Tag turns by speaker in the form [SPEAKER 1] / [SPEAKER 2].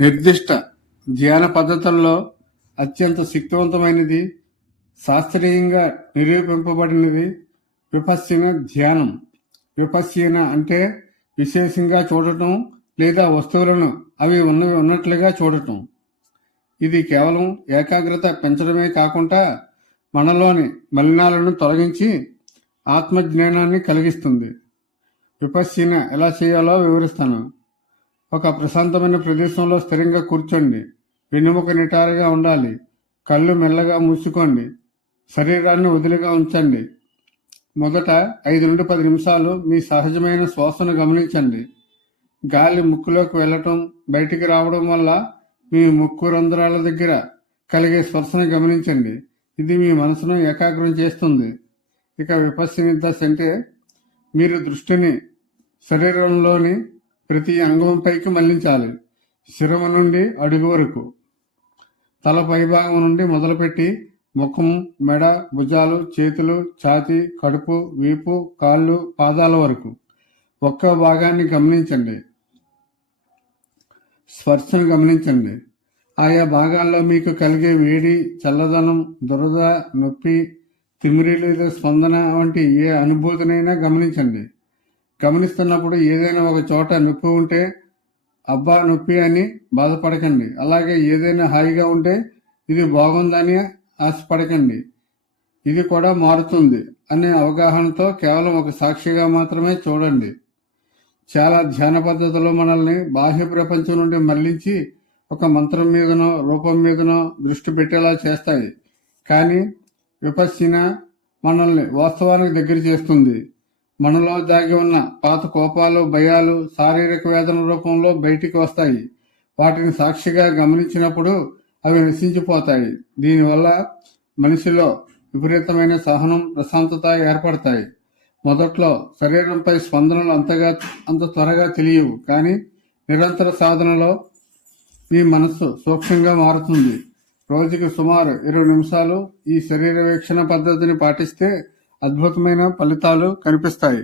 [SPEAKER 1] నిర్దిష్ట ధ్యాన పద్ధతుల్లో అత్యంత శక్తివంతమైనది శాస్త్రీయంగా నిరూపింపబడినది విపశ్యన ధ్యానం. విపశ్యన అంటే విశేషంగా చూడటం లేదా వస్తువులను అవి ఉన్నవి ఉన్నట్లుగా చూడటం. ఇది కేవలం ఏకాగ్రత పెంచడమే కాకుండా మనలోని మలినాలను తొలగించి ఆత్మజ్ఞానాన్ని కలిగిస్తుంది. విపశ్యన ఎలా చేయాలో వివరిస్తాను. ఒక ప్రశాంతమైన ప్రదేశంలో స్థిరంగా కూర్చోండి. వెన్నెముక నిటారుగా ఉండాలి. కళ్ళు మెల్లగా మూసుకోండి. శరీరాన్ని వదిలిగా ఉంచండి. మొదట ఐదు నుండి పది నిమిషాలు మీ సహజమైన శ్వాసను గమనించండి. గాలి ముక్కులోకి వెళ్ళటం బయటికి రావడం వల్ల మీ ముక్కు రంధ్రాల దగ్గర కలిగే స్పర్శను గమనించండి. ఇది మీ మనసును ఏకాగ్రం చేస్తుంది. ఇక విపస్సిని దశ అంటే మీరు దృష్టిని శరీరంలోని ప్రతి అంగం పైకి మళ్ళించాలి. శిరమ నుండి అడుగు వరకు. తల పైభాగం నుండి మొదలుపెట్టి ముఖం మెడ భుజాలు చేతులు ఛాతి కడుపు వీపు కాళ్ళు పాదాల వరకు. ఒక్క భాగాన్ని గమనించండి. స్పర్శను గమనించండి. ఆయా భాగాల్లో మీకు కలిగే వేడి చల్లదనం దురద నొప్పి తిమిరి లేదా స్పందన వంటి ఏ అనుభూతినైనా గమనించండి. గమనిస్తున్నప్పుడు ఏదైనా ఒక చోట నొప్పి ఉంటే అబ్బా నొప్పి అని బాధపడకండి. అలాగే ఏదైనా హాయిగా ఉంటే ఇది బాగుందని ఆశపడకండి. ఇది కూడా మారుతుంది అనే అవగాహనతో కేవలం ఒక సాక్షిగా మాత్రమే చూడండి. చాలా ధ్యాన పద్ధతులు మనల్ని బాహ్య ప్రపంచం నుండి మళ్ళించి ఒక మంత్రం మీదనో రూపం మీదనో దృష్టి పెట్టేలా చేస్తాయి. కానీ విపశ్చిన మనల్ని వాస్తవానికి దగ్గర చేస్తుంది. మనలో దాగి ఉన్న పాత కోపాలు భయాలు శారీరక వేదన రూపంలో బయటికి వస్తాయి. వాటిని సాక్షిగా గమనించినప్పుడు అవి నశించిపోతాయి. దీనివల్ల మనిషిలో విపరీతమైన సహనం ప్రశాంతత ఏర్పడతాయి. మొదట్లో శరీరంపై స్పందనలు అంతగా అంత త్వరగా తెలియవు. కానీ నిరంతర సాధనలో మీ మనస్సు సూక్ష్మంగా మారుతుంది. రోజుకి సుమారు ఇరవై నిమిషాలు ఈ శరీర వీక్షణ పద్ధతిని పాటిస్తే అద్భుతమైన ఫలితాలు కనిపిస్తాయి.